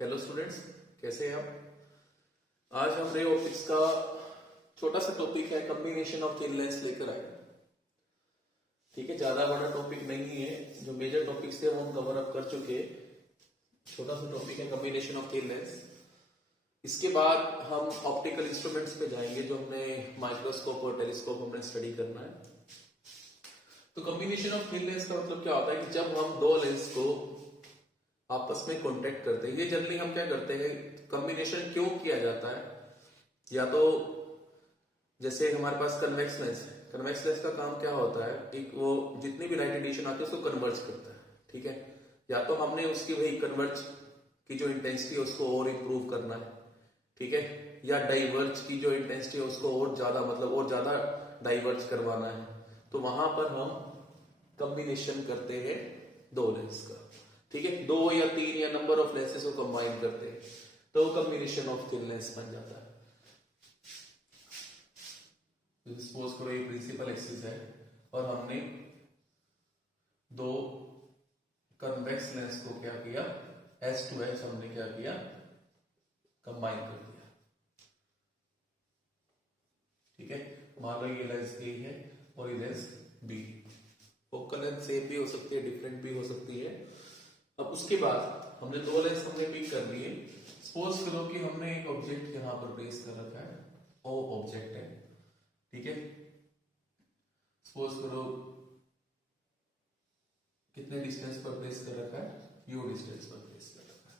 Hello students, कैसे हैं आप। आज हम रे ऑप्टिक्स का छोटा सा टॉपिक है कॉम्बिनेशन ऑफ थिन लेंस लेकर आए। ठीक है, ज्यादा बड़ा टॉपिक नहीं है, जो मेजर टॉपिक्स थे वो हम कवर अप कर चुके हैं। छोटा सा टॉपिक है कॉम्बिनेशन ऑफ थिन लेंस। इसके बाद हम ऑप्टिकल इंस्ट्रूमेंट्स पे जाएंगे, जो हमने माइक्रोस्कोप और टेलीस्कोप हमने स्टडी करना है। तो कॉम्बिनेशन ऑफ थिन लेंस का मतलब क्या होता है कि जब हम दो लेंस को आपस में कांटेक्ट करते हैं, ये जनरली हम क्या करते हैं, कॉम्बिनेशन क्यों किया जाता है। या तो जैसे हमारे पास कन्वेक्स लेंस है, कन्वेक्स लेंस का काम क्या होता है, एक वो जितनी भी लाइट रेडिएशन आती है उसको कन्वर्ज करता है। ठीक है, या तो हमने उसकी वही कन्वर्ज की जो इंटेंसिटी है उसको और इंप्रूव करना है। ठीक है, या डाइवर्ज की जो इंटेंसिटी है उसको और ज्यादा और ज्यादा डाइवर्ज करवाना है। तो वहां पर हम कॉम्बिनेशन करते हैं दो लेंस का। ठीक है, दो या तीन या नंबर ऑफ लेंसेस को कंबाइन करते हैं तो कॉम्बिनेशन ऑफ थिन लेंस बन जाता है। सपोज करो ये प्रिंसिपल एक्सिस है और हमने दो कन्वेक्स लेंस को क्या किया, S to S हमने क्या किया, कंबाइन कर दिया। ठीक है, मान लो ये लेंस A है और ये lens B। Focal length same भी हो सकती है, डिफरेंट भी हो सकती है। अब उसके बाद हमने दो लेंस हमने पिक कर लिए। सपोज करो कि हमने एक ऑब्जेक्ट यहां पर प्लेस कर रखा है, O ऑब्जेक्ट है। ठीक है, सपोज करो कितने डिस्टेंस पर प्लेस कर रखा है, U डिस्टेंस पर प्लेस कर रखा है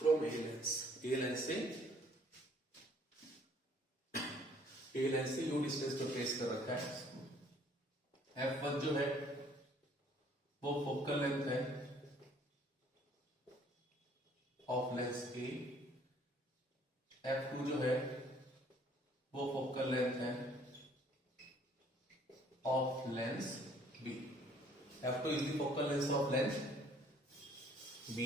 फ्रॉम A लेंस से U डिस्टेंस पर प्लेस कर रखा है। F1 जो है वो फोकल लेंथ है ऑफ लेंस A, F2 जो है वो फोकल लेंथ है of lens B। F2 is the focal length of lens B।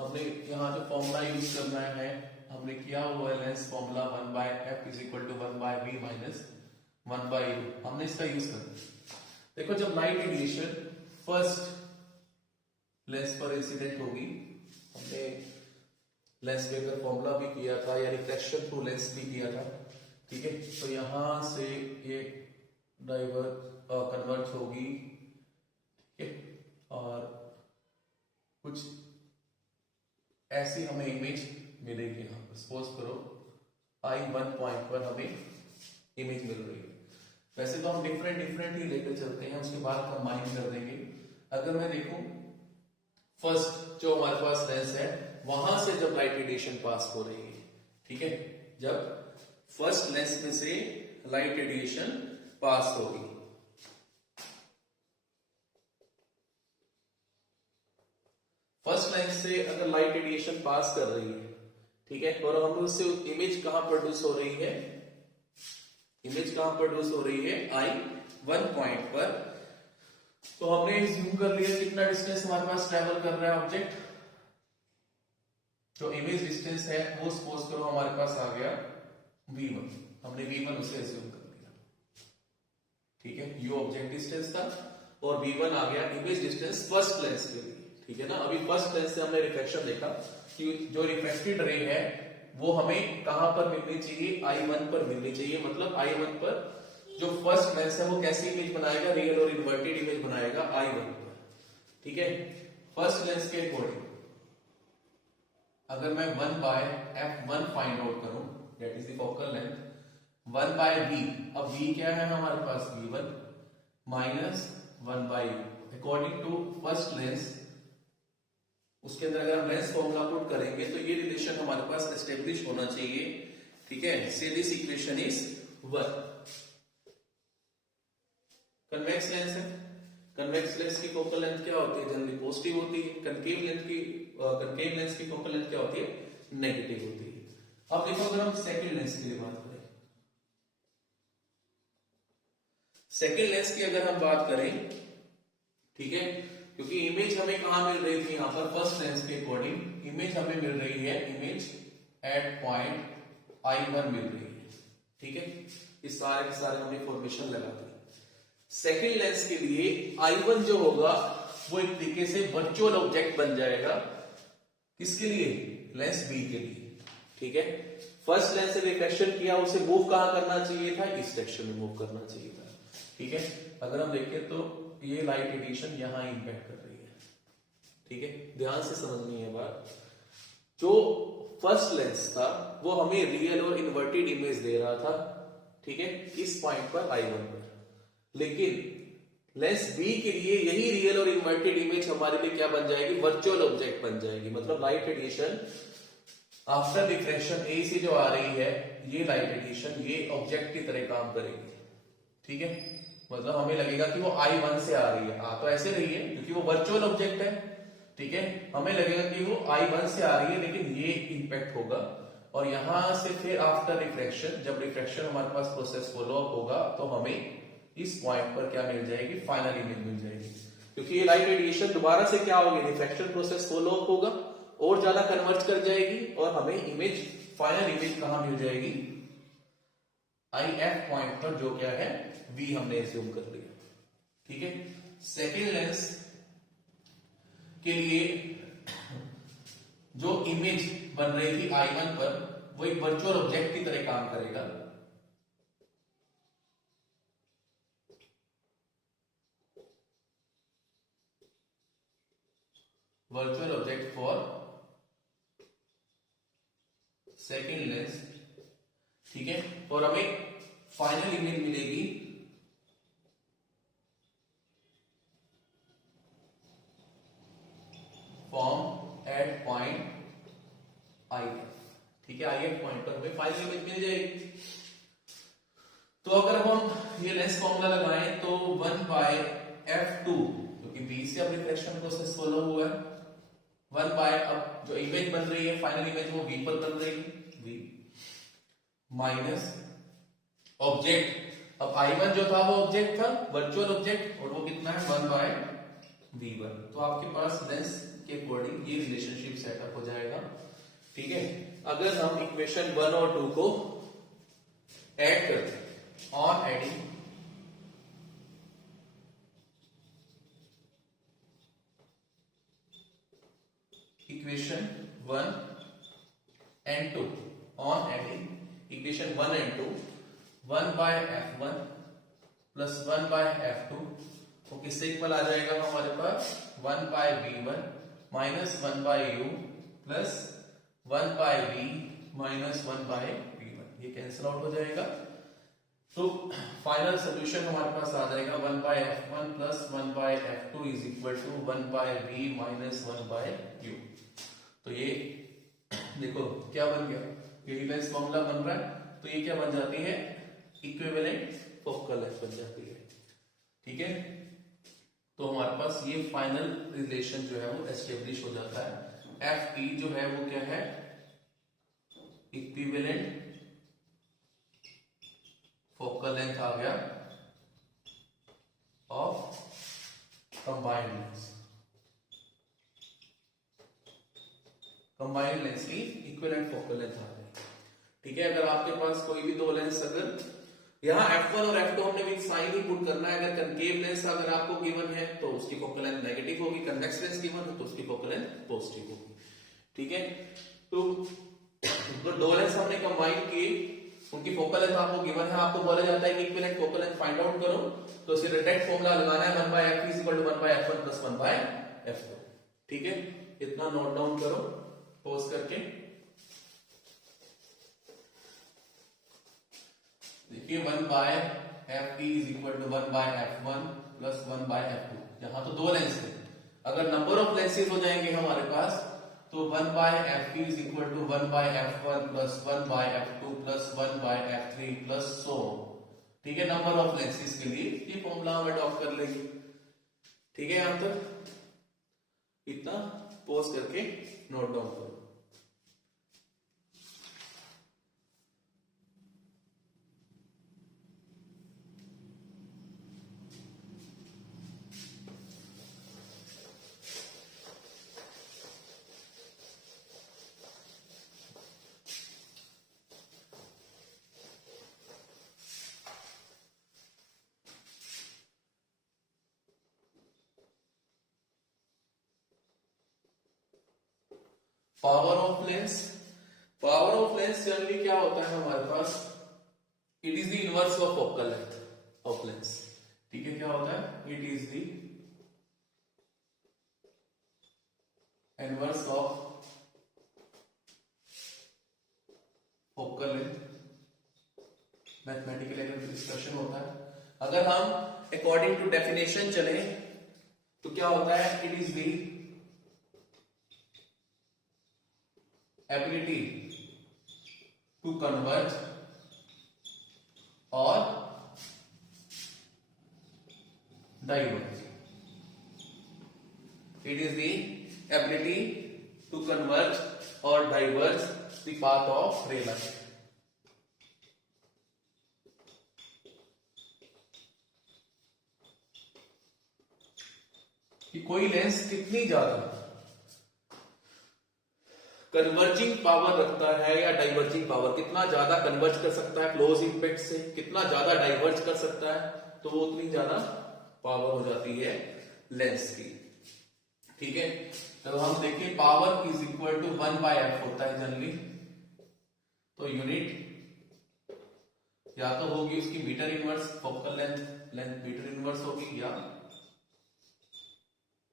हमने यहां जो फॉर्मूला यूज करना है, हमने किया हुआ है lens formula 1/f = 1/b - 1/u। हमने इसका यूज करना। देखो, जब लाइट रेडिएशन फर्स्ट लेंस पर इंसिडेंट होगी, हमने लेंस वेक्टर फॉर्मूला भी किया था, या रिफ्लेक्शन थ्रू लेंस भी किया था। ठीक है, तो यहां से ये कन्वर्ट होगी। ठीक है, और कुछ ऐसी हमें इमेज मिलेगी। यहां पर सपोज करो I1 पॉइंट पर हमें इमेज मिल रही है। वैसे तो हम डिफरेंट ही लेकर चलते हैं, उसके बाद कंबाइन कर देंगे। अगर मैं देखूं फर्स्ट जो हमारे पास लेंस है, वहां से जब लाइट रेडिएशन पास हो रही है, ठीक है, जब फर्स्ट लेंस में से लाइट रेडिएशन पास होगी, फर्स्ट लेंस से अगर लाइट रेडिएशन पास कर रही है, ठीक है, और हम उससे इमेज कहां प्रोड्यूस हो रही है, इमेज कहां प्रोड्यूस हो रही है, I1 पॉइंट पर। तो हमने ज्यूम कर लिया कितना डिस्टेंस हमारे पास ट्रेवल कर रहा है ऑब्जेक्ट। जो इमेज डिस्टेंस है वो सपोज करो हमारे पास आ गया V1। हमने V1 उसे ज्यूम कर लिया। ठीक है, U ऑब्जेक्ट डिस्टेंस था और V1 आ गया इमेज डिस्टेंस फर्स्ट लेंस के लिए। ठीक है ना, अभी फर्स्ट लेंस से हमने रिफ्लेक्शन देखा कि जो रिफ्लेक्टेड रे है वो हमें कहां पर मिलनी चाहिए, I1 पर मिलनी चाहिए। मतलब I1 पर जो फर्स्ट लेंस है वो कैसी इमेज बनाएगा, रियल और इन्वर्टेड इमेज बनाएगा I1 पर। ठीक है, फर्स्ट लेंस के अकॉर्डिंग अगर मैं 1/f1 फाइंड आउट करूं, that is the focal length, 1/b। अब b क्या है हमारे पास, V1 minus 1/u according to first lens. उसके अंदर अगर हम लेंस फॉर्मूला पुट करेंगे तो ये रिलेशन हमारे पास एस्टेब्लिश होना चाहिए। ठीक है, से this equation is 1। Convex lens है, कन्वेक्स लेंस की फोकल लेंथ क्या होती है, जनरली पॉजिटिव होती है। कनकेव लेंस की फोकल लेंथ क्या होती है, नेगेटिव होती है। अब देखो, अगर हम सेकंड लेंस की बात करें, सेकंड लेंस की अगर हम बात करें, ठीक है, क्योंकि इमेज हमें कहां मिल रही थी, यहां पर फर्स्ट लेंस के अकॉर्डिंग इमेज हमें मिल रही है, इमेज एट पॉइंट I1 मिल रही है। ठीक है, इस सारे के सारे हमने फॉर्मेशन लगा दी। सेकेंड लेंस के लिए I1 जो होगा वो एक तरीके से वर्चुअल ऑब्जेक्ट बन जाएगा, किसके लिए? लेंस बी के लिए। ठीक है, फर्स्ट लेंस से रिफ्लेक्शन किया, उसे मूव कहां करना चाहिए था? इस डायरेक्शन में मूव करना चाहिए था। ठीक है, अगर हम देखें तो ये लाइट एडिशन यहां इंपैक्ट कर रही है। ठीक है, ध्यान से समझनी है बात। जो फर्स्ट लेंस था वो हमें रियल और इन्वर्टेड इमेज दे रहा था। ठीक है, इस पॉइंट पर I1 पर, लेकिन लेंस बी के लिए यही रियल और इन्वर्टेड इमेज हमारे लिए क्या बन जाएगी? वर्चुअल ऑब्जेक्ट बन जाएगी। मतलब लाइट एडिशन आफ्टर रिफ्लेक्शन ए से जो आ रही है, ये लाइट एडिशन ये ऑब्जेक्ट की तरह काम करेगी। ठीक है, मतलब हमें लगेगा कि वो I1 से आ रही है, आ तो ऐसे रही है क्योंकि वो वर्चुअल ऑब्जेक्ट है। ठीक है, हमें लगेगा कि वो I1 से आ रही है, लेकिन ये इंपैक्ट होगा और यहां से फिर आफ्टर रिफ्लेक्शन, जब रिफ्लेक्शन हमारे पास प्रोसेस फॉलो अप होगा तो हमें इस पॉइंट पर क्या मिल जाएगी? फाइनल इमेज मिल जाएगी। क्योंकि ये लाइट रेडिएशन दोबारा से क्या होगी? रिफ्लेक्शन प्रोसेस फॉलो अप होगा और ज्यादा कन्वर्ट कर जाएगी और हमें इमेज, फाइनल इमेज कहां मिल जाएगी? IF पॉइंट पर, जो क्या है? V हमने एज्यूम कर लिया। ठीक है, सेकेंड लेंस के लिए जो इमेज बन रही थी I1 पर, वो एक वर्चुअल ऑब्जेक्ट की तरह काम करेगा। Virtual object for second lens. ठीक है, और हमें फाइनल इमेज मिलेगी फॉर्म एट पॉइंट IF। ठीक है, IF पॉइंट पर हमें फाइनल इमेज मिल जाएगी। तो अगर हम ये लेंस फॉर्मूला लगाएं तो 1/f2, क्योंकि B से अब रिफ्लेक्शन प्रोसेस फॉलो हुआ है, 1 अब जो इमेज बन रही है फाइनल इमेज वो V पर बन रही है, V माइनस ऑब्जेक्ट। अब I1 जो था वो ऑब्जेक्ट था, वर्चुअल ऑब्जेक्ट, और वो कितना है? 1/V1। तो आपके पास लेंस के अकॉर्डिंग ये रिलेशनशिप सेटअप हो जाएगा। ठीक है, अगर हम इक्वेशन 1 और 2 को ऐड करते हैं, on adding equation 1 and 2, on adding equation 1 and 2, 1/f1 plus 1/f2 वो किससे इक्वल आ जाएगा? हमारे पास 1/v1 minus 1/u plus 1/v minus 1/v1। ये कैंसिल आउट हो जाएगा, तो फाइनल सोल्यूशन हमारे पास आ जाएगा 1/f1 plus 1/f2 is equal to 1/v minus 1/u। तो ये देखो क्या बन गया? यही लेंस फॉर्मूला बन रहा है, तो ये क्या बन जाती है? इक्विवेलेंट फोकल लेंथ बन जाती है। ठीक है, तो हमारे पास ये फाइनल रिलेशन जो है वो एस्टेब्लिश हो जाता है। FE जो है वो क्या है? इक्विवेलेंट फोकल लेंथ आ गया of combined lens. Combined lens की इक्विवेलेंट फोकल लेंथ आ गई। ठीक है, अगर आपके पास कोई भी दो लेंस, अगर यहाँ F1 और F2 हमने भी साइन ही पुट करना है। अगर कनकेव लेंस अगर आपको गिवन है तो उसकी फोकल लेंथ नेगेटिव होगी, कन्वेक्स लेंस गिवन है तो उसकी फोकल लेंथ पॉजिटिव होगी। ठीक है, तो दो लेंस हमने कंबाइन किए, उनकी फोकल लेंथ आपको गिवन है, आपको बोला जाता है कि equivalent focal length find out करो, तो इसे डायरेक्ट फॉर्मूला लगाना है 1/f is equal to 1/f1 plus 1/f2। ठीक है, इतना नोट डाउन करो पॉज करके। देखिए 1/f is equal to 1/f1 plus 1/f2। यहां तो दो लेंस थे, अगर नंबर ऑफ लेंसेज हो जाएंगे हमारे पास तो 1/f is equal to 1/f1 plus 1/f2 plus 1/f3 plus so. ठीक है, नंबर ऑफ लेंसेज के लिए ये फॉर्मूला हम अडॉप्ट कर लेंगे। ठीक है, यहां तक इतना पॉज करके नोट डाउन करो। Power of lens, power of lens generally क्या होता है हमारे पास, it is the inverse of focal length of lens. ठीक है, क्या होता है, it is the inverse of focal length. Mathematical अगर डिस्कशन होता है, अगर हम अकॉर्डिंग टू डेफिनेशन चले तो क्या होता है, it is the ability to converge और diverge. It is the ability to converge और diverge the path of ray light. कि कोई लेंस कितनी ज्यादा कन्वर्जिंग पावर रखता है या डाइवर्जिंग पावर, कितना ज्यादा कन्वर्ज कर सकता है क्लोज इंपैक्ट से, कितना ज्यादा डाइवर्ज कर सकता है, तो वो उतनी ज्यादा पावर हो जाती है लेंस की। ठीक है, तो हम देखें power is equal to 1/f होता है जनरली, तो यूनिट या तो होगी उसकी metre inverse, focal length metre inverse होगी, या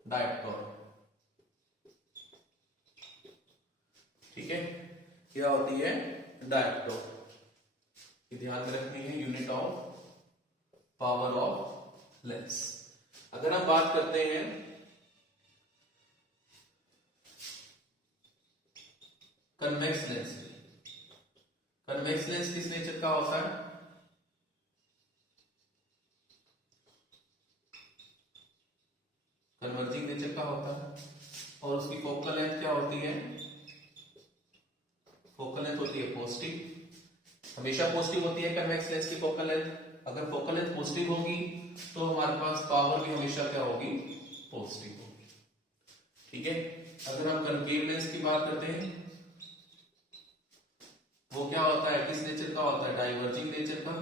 डायरेक्टर। ठीक है, क्या होती है डायरेक्टर, ध्यान में रखनी है, unit of power of lens. अगर हम बात करते हैं कन्वेक्स लेंस, कन्वेक्स लेंस किस नेचर का होता है, कन्वर्जिंग नेचर का होता है, और उसकी फोकल लेंथ क्या होती है, फोकल लेंथ होती है पॉजिटिव, हमेशा पॉजिटिव होती है कन्वेक्स लेंस की फोकल लेंथ। अगर फोकल लेंथ पॉजिटिव होगी तो हमारे पास पावर भी हमेशा क्या होगी, पॉजिटिव होगी। ठीक है, अगर हम कनकेव लेंस की बात करते हैं, वो क्या होता है, किस नेचर का होता है, डाइवर्जिंग नेचर का।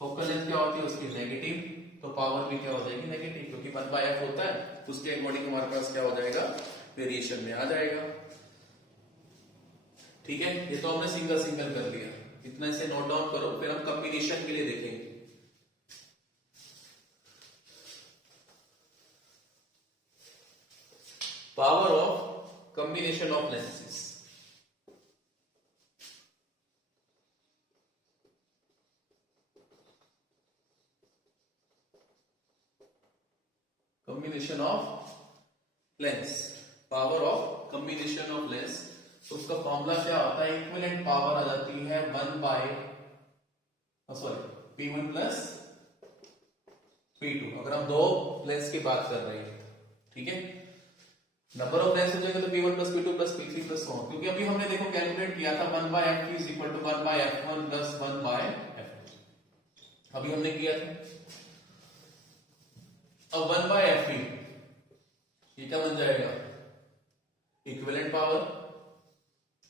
फोकल लेंथ क्या होती है उसकी, नेगेटिव, तो पावर भी क्या हो जाएगी, नेगेटिव, क्योंकि 1/f होता है, तो उसके अकॉर्डिंग हमारे पास क्या हो जाएगा, वेरिएशन में आ जाएगा। ठीक है, ये तो हमने सिंगल सिंगल कर लिया, इतना इसे नोट डाउन करो, फिर हम कॉम्बिनेशन के लिए देखेंगे। Power of combination of lenses. Combination of lens, power of combination of lens, तो उसका फॉर्मूला क्या होता है, इक्विवेलेंट पावर आ जाती है 1/P1 प्लस P2, अगर हम दो लेंस की बात कर रहे हैं। ठीक है, नंबर ऑफ लेंस हो जाएगा तो P1 plus P2 plus P3 plus 1, क्योंकि अभी हमने देखो कैलकुलेट किया था 1/F is equal to 1/F1 plus 1/F2, अभी हमने किया था। अब 1/F ये क्या बन जाएगा, equivalent power,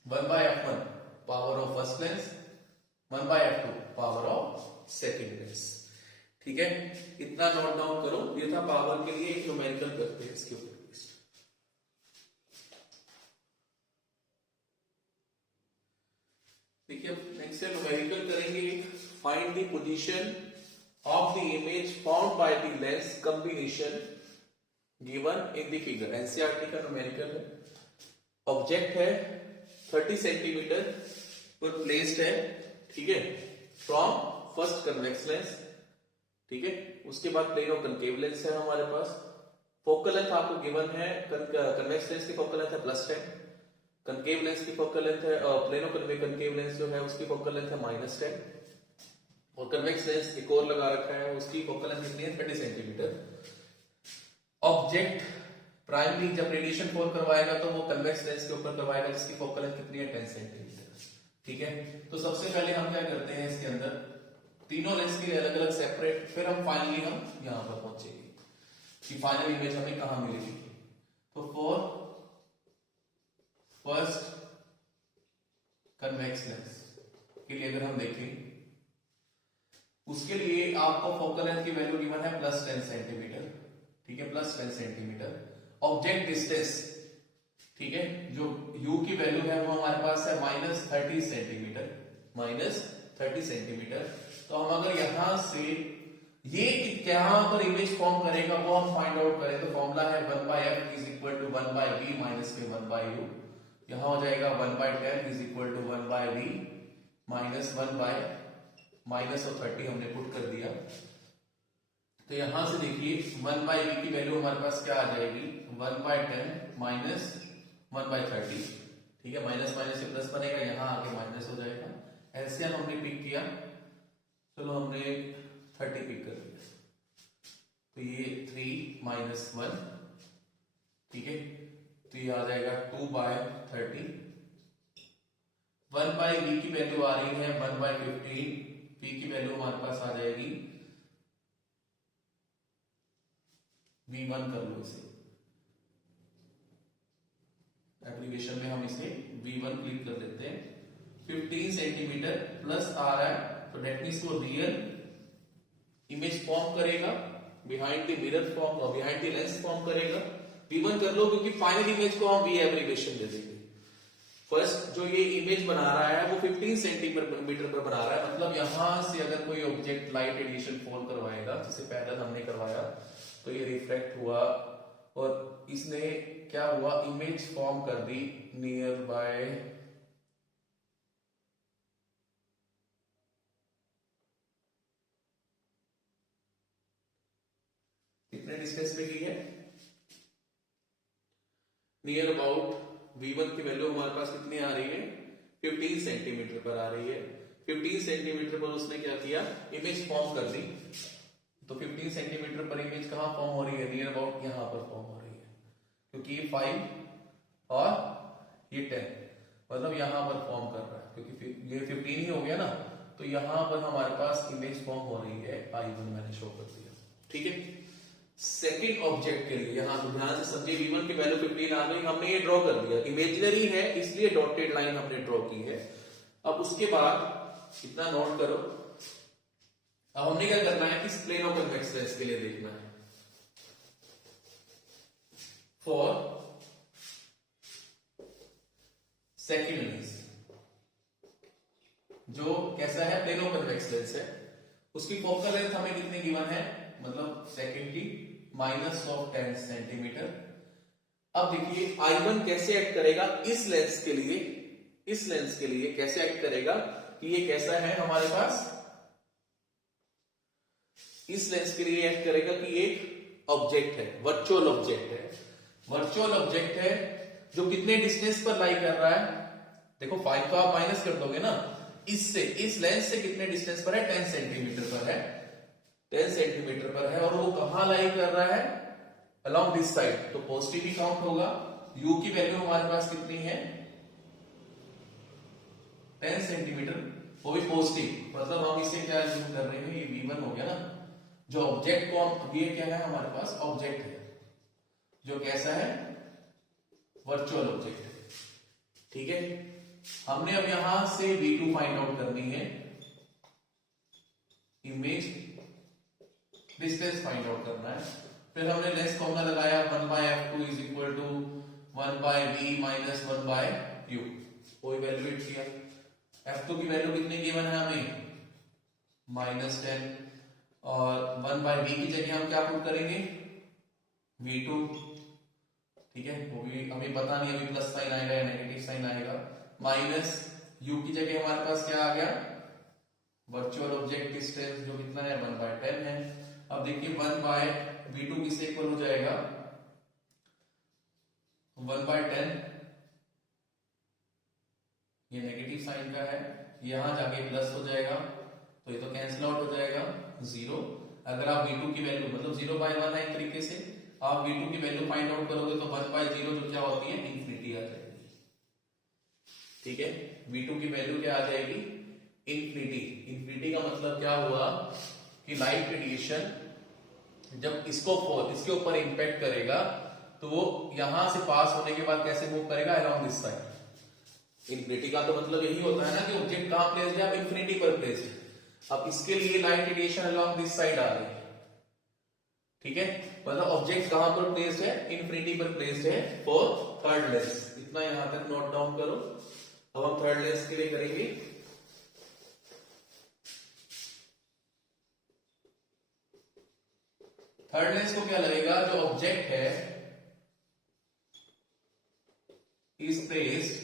1/F1 power of first lens, 1/F2 power of second lens. ठीक है, इतना नोट डाउन करो, ये था पावर के लिए एक न्यूमेरिकल करते हैं इसके ऊपर। देखिए नेक्स्ट न्यूमेरिकल करेंगे, find the position of the image found by the lens combination given in the figure। NCERT का न्यूमेरिकल है, ऑब्जेक्ट है 30 सेंटीमीटर पर प्लेस्ड है। ठीक है, फ्रॉम फर्स्ट कन्वेक्स लेंस। ठीक है, उसके बाद प्लेन और कनकेव लेंस है हमारे पास। फोकल लेंथ आपको गिवन है, कन्वेक्स लेंस की फोकल लेंथ है +10, कनकेव लेंस की फोकल लेंथ है, प्लेन और कनकेव लेंस जो है उसकी फोकल लेंथ है -10, और कन्वेक्स लेंस एक और लगा रखा है, उसकी फोकल लेंथ कितनी है, 30 सेंटीमीटर। ऑब्जेक्ट प्राइमरी जब रेडिएशन फॉल करवाएगा तो वो कन्वेक्स लेंस के ऊपर करवाएगा, जिसकी फोकल लेंथ कितनी है, 10 सेंटीमीटर। ठीक है, तो सबसे पहले हम क्या करते हैं, इसके अंदर तीनों लेंस के अलग अलग सेपरेट, फिर हम फाइनली हम यहां पर पहुंचेंगे कि फाइनल इमेज हमें कहां मिलेगी। तो फॉर फर्स्ट कन्वेक्स लेंस के लिए अगर हम देखें, उसके लिए आपको फोकल लेंथ की वैल्यू गिवन है +10 सेंटीमीटर। ठीक है, +10 सेंटीमीटर। ऑब्जेक्ट डिस्टेंस, ठीक है, जो u की वैल्यू है वो हमारे पास है -30 सेंटीमीटर, -30 सेंटीमीटर। तो हम अगर यहां से ये यहां पर इमेज फॉर्म करेगा वो हम फाइंड आउट करें तो फॉर्मूला है 1/f = 1/v - 1/u। यहां हो जाएगा 1/10 = 1/v - 1/- हमने पुट कर दिया। तो यहां से देखिए 1/v की वैल्यू हमारे पास क्या आ जाएगी 1/10 - 1/30। ठीक है, माइनस माइनस से प्लस बनेगा, यहां आके माइनस हो जाएगा। एलसीएम हमने पिक किया, चलो हमने 30 पिक कर दिया, तो ये 3 - 1, ठीक है, तो ये आ जाएगा 2/30। 1/v की वैल्यू आ रही है 1/15, p की वैल्यू हमारे पास आ जाएगी v1, कर लो इसे एप्लीकेशन में, हम इसे v1 क्लिक कर देते हैं। 15 सेंटीमीटर प्लस आ रहा है, तो डेट मींस वो रियल इमेज फॉर्म करेगा, बिहाइंड द मिरर फॉर्म और बिहाइंड द लेंस फॉर्म करेगा। v1 कर लो, क्योंकि फाइनल इमेज को हम v एब्रीविएशन दे देंगे। फर्स्ट जो ये इमेज बना रहा है वो 15 सेंटीमीटर पर बना रहा है, मतलब यहां से अगर कोई ऑब्जेक्ट लाइट रेडिएशन फॉल करवाएगा, जैसे पहले हमने करवाया, तो ये रिफ्लेक्ट हुआ और इसने क्या हुआ, इमेज फॉर्म कर दी नियर बाय कितने डिस्टेंस पे की है, नियर अबाउट v1 की वैल्यू हमारे पास कितनी आ रही है 15 सेंटीमीटर पर आ रही है। 15 सेंटीमीटर पर उसने क्या किया, इमेज फॉर्म कर दी। तो 15 सेंटीमीटर पर इमेज कहां फॉर्म हो रही है, नियर अबाउट यहां पर फॉर्म हो रही है, क्योंकि ये 5 और ये 10, मतलब यहां पर फॉर्म कर रहा है, क्योंकि ये 15 ही हो गया ना, तो यहां पर हमारे पास इमेज फॉर्म हो रही है I1, मैंने शो कर दिया। ठीक है, सेकंड ऑब्जेक्ट के लिए यहां ध्यान से समझिए, v1 की वैल्यू 15 आ गई, हमने ये ड्रॉ कर दिया, इमेजिनरी है इसलिए डॉटेड लाइन हमने ड्रॉ की है। अब उसके बाद इतना नोट करो, अब हमने क्या करना है, इस प्लेन ऑफ कन्वेक्स लेंस के लिए देखना है। फॉर सेकंड लेंस जो कैसा है, प्लेन ऑफ कन्वेक्स लेंस है, उसकी फोकल लेंथ हमें कितनी गिवन है, मतलब सेकंड की -10 सेंटीमीटर। अब देखिए I1 कैसे एक्ट करेगा इस लेंस के लिए, कैसे एक्ट करेगा कि ये कैसा है हमारे पास, इस लेंस के लिए एक्ट करेगा कि एक ऑब्जेक्ट है, वर्चुअल ऑब्जेक्ट है जो कितने डिस्टेंस पर लाई कर रहा है, देखो 5 को आप माइनस कर दोगे ना, इससे इस लेंस से कितने डिस्टेंस पर है, 10 सेंटीमीटर पर है, 10 सेंटीमीटर पर है, और वो कहां लाई कर रहा है, अलोंग दिस साइड, तो पॉजिटिव ही काउंट होगा। u की वैल्यू हमारे पास कितनी है 10 सेंटीमीटर, वो भी पॉजिटिव, मतलब हम इसे क्या यूज कर रहे हैं, ये v1 हो गया ना, जो ऑब्जेक्ट को हम, ये क्या है हमारे पास ऑब्जेक्ट है, जो कैसा है वर्चुअल ऑब्जेक्ट है। ठीक है, हमने अब यहां से v2 फाइंड आउट करनी है, इमेज डिस्टेंस फाइंड आउट करना है। फिर हमने लेंस फॉर्मूला लगाया 1/f2 = 1/v - 1/u, कोई वैल्यूएट किया, f2 की वैल्यू कितनी गिवन है हमें -10, और 1/v की जगह हम क्या पुट करेंगे v2। ठीक है, वो भी हमें पता नहीं, अभी प्लस साइन आएगा या नेगेटिव साइन आएगा, माइनस u की जगह हमारे पास क्या आ गया, वर्चुअल ऑब्जेक्ट डिस्टेंस जो कितना है 1/10 है। अब देखिए 1/v2 किससे इक्वल हो जाएगा 1/10, ये नेगेटिव साइन का है, यहां जाके प्लस हो जाएगा, तो ये तो कैंसिल आउट हो जाएगा 0। अगर आप v2 की वैल्यू, मतलब 0/1 है, एक तरीके से आप v2 की वैल्यू फाइंड आउट करोगे तो 1/0 जो क्या होती है इंफिनिटी आ जाएगी। ठीक है, v2 की वैल्यू क्या आ जाएगी इंफिनिटी का मतलब क्या हुआ कि लाइट रेडिएशन जब इसके ऊपर इंपैक्ट करेगा तो वो यहां से पास होने के बाद कैसे मूव करेगा, अराउंड दिस साइड। इंफिनिटी का तो मतलब यही होता है ना कि ऑब्जेक्ट कहां प्लेस्ड है, अब इंफिनिटी पर प्लेस्ड है। अब इसके लिए light radiation along this side आ रही है। ठीक है, मतलब ऑब्जेक्ट कहां पर प्लेस्ड है, इंफिनिटी पर प्लेस्ड है फॉर थर्ड लेंस। इतना यहां तक नोट डाउन करो। अब हम थर्ड लेंस के लिए करेंगे। थर्ड लेंस को क्या लगेगा, जो ऑब्जेक्ट है इज प्लेस्ड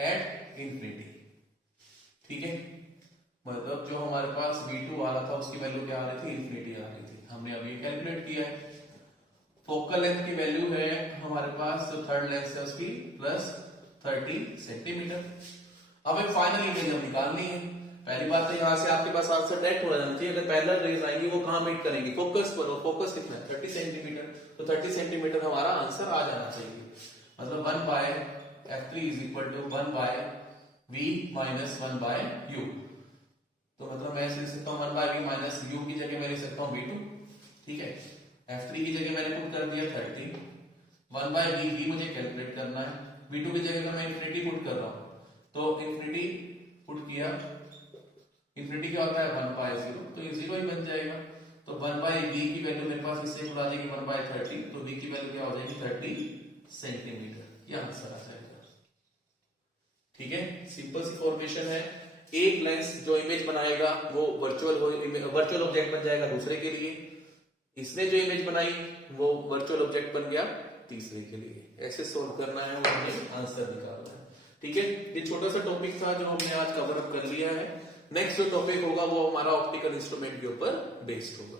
एट इंफिनिटी। ठीक है, मतलब जो हमारे पास V2 आ रहा था उसकी वैल्यू क्या आ रही थी, इंफिनिटी आ रही थी। हमने अभी कैलकुलेट किया है। फोकल लेंथ की वैल्यू है हमारे पास, जो थर्ड लेंस है उसकी प्लस 30 सेंटीमीटर। अब एक फाइनल इमेज हम निकालनी है। पहली बात तो यहाँ से आपके पास आंसर डायरेक्ट हो जाना चाहिए। अगर पैरेलल रेज आएंगी वो कहां मीट करेंगी, फोकस पर, और फोकस कितना है 30 सेंटीमीटर, तो 30 सेंटीमीटर हमारा आंसर आ जाना चाहिए। मतलब 1 by f3 is equal to 1 by v minus 1 by u। तो मतलब मैं लिख सकता हूँ 1 बाय v माइनस u की जगह मैं लिख सकता हूँ v2। ठीक है, f3 की जगह मैंने पुट कर दिया 30, 1 बाय v मुझे कैलकुलेट करना है, v2 की जगह मैं इंफिनिटी पुट कर रहा हूँ। तो इंफिनिटी पुट किया, इंफिनिटी क्या होता है 1 बाय 0, तो ये 0 ही बन जाएगा। तो 1 बाय v की वैल्यू मेरे पास इससे उड़ा देगी 1 बाय 30, तो v की वैल्यू क्या हो जाएगी 30 सेंटीमीटर। यह आंसर आ जाएगा। ठीक है, सिंपल सी फॉर्मेशन है। एक लेंस जो इमेज बनाएगा वो वर्चुअल ऑब्जेक्ट बन जाएगा दूसरे के लिए, इसने जो इमेज बनाई वो वर्चुअल ऑब्जेक्ट बन गया तीसरे के लिए। ऐसे सोल्व करना है और हमें आंसर निकालना है। ठीक है, ये छोटा सा टॉपिक था जो हमने आज कवर अप कर लिया है। नेक्स्ट जो टॉपिक होगा वो हमारा ऑप्टिकल इंस्ट्रूमेंट के ऊपर बेस्ड होगा।